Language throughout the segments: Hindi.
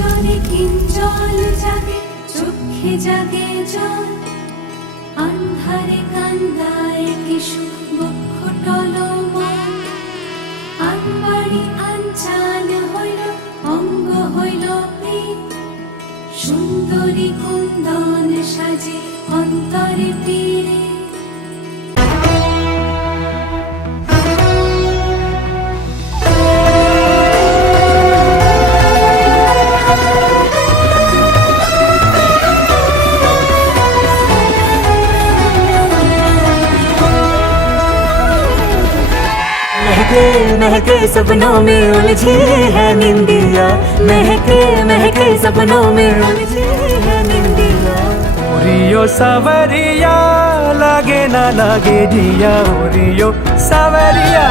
চলে কিঞ্জল জাগে, চোখে জাগে জল, আন্ধারে কান্দায় কিশু বক্ষ টলমল। আনবাড়ি আনচান হইল, অঙ্গ হইল পীত, সুন্দরী কুন্দন সাজে অন্তরে পীরে। महके महके सपनों में उलझी है निंदिया, महके महके सपनों में उलझी है निंदिया। ओरियो सावरिया लागे ना लागे जिया, ओरियो सावरिया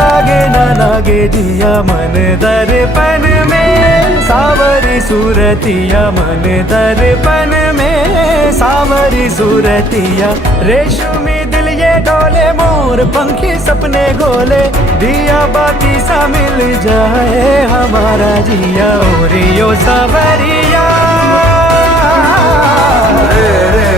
लागे ना लागे जिया। मन दर्पण में सावरी सूरतिया, मन दर्पण में सावरी सूरतिया। रेशमी दिल ये डोले, मोर पंखी सपने गोले, दिया बाती सा मिल जाए हमारा जिया। ओरियो सावरिया रे रे